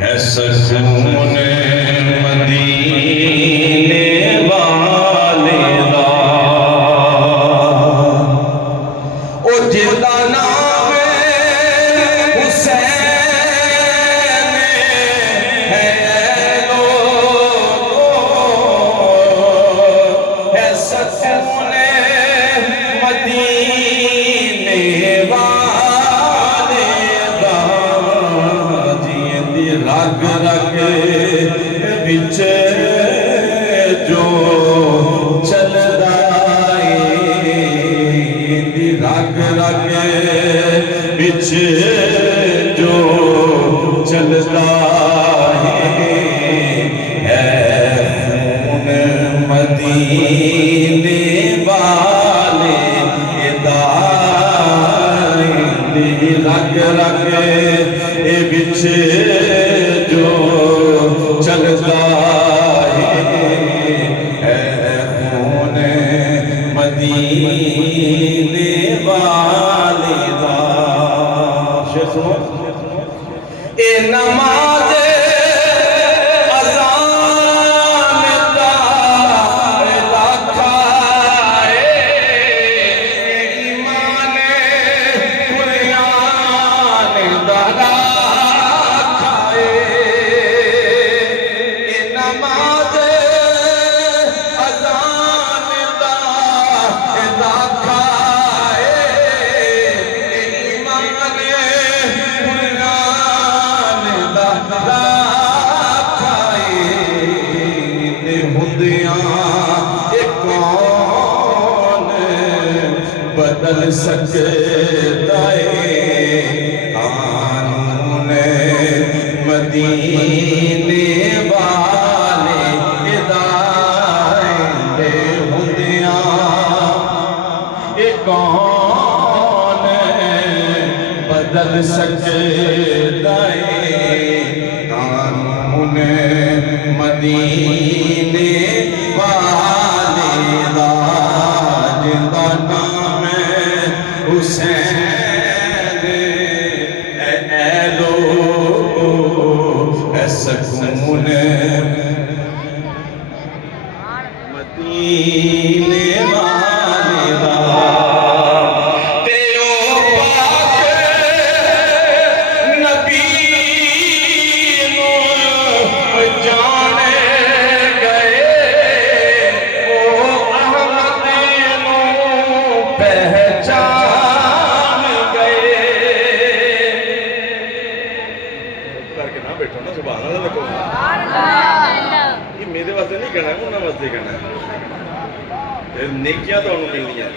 ہے سکون مدینے والے دا او جدا نام حسین ہے لوگو ہے سکون مدینے والے دا جیندی رگ رگ بچ جو چلدا رگ رگ بچ جو چلتا ہے خون مدینے والے دا رگ رگ بچ جو چلتا ہے خون مدینے والے دا شیخ سنو اے نماز اذان دا علاقہ اے ایمان قرآن دا علاقہ اے نماز اذان دا علاقہ بدل سکتا ہے قانون مدینے والے دے ہندیاں یہ کون بدل سکتا ہے قانون مدینے والے دا جندا نام حسین اے لوگو اے سکون مدینے والے دا تیرو پاک نبی نو جانے گئے او احمد نو پہچان گئے کر کے نہ بیٹھو نا سبحان اللہ دیکھو یہ میرے واسطے نہیں کہنا ہے انہاں واسطے کہنا ہے نیکیاں تو انہوں ملنی ہیں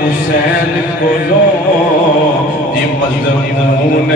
حسین کو لو جی مضمون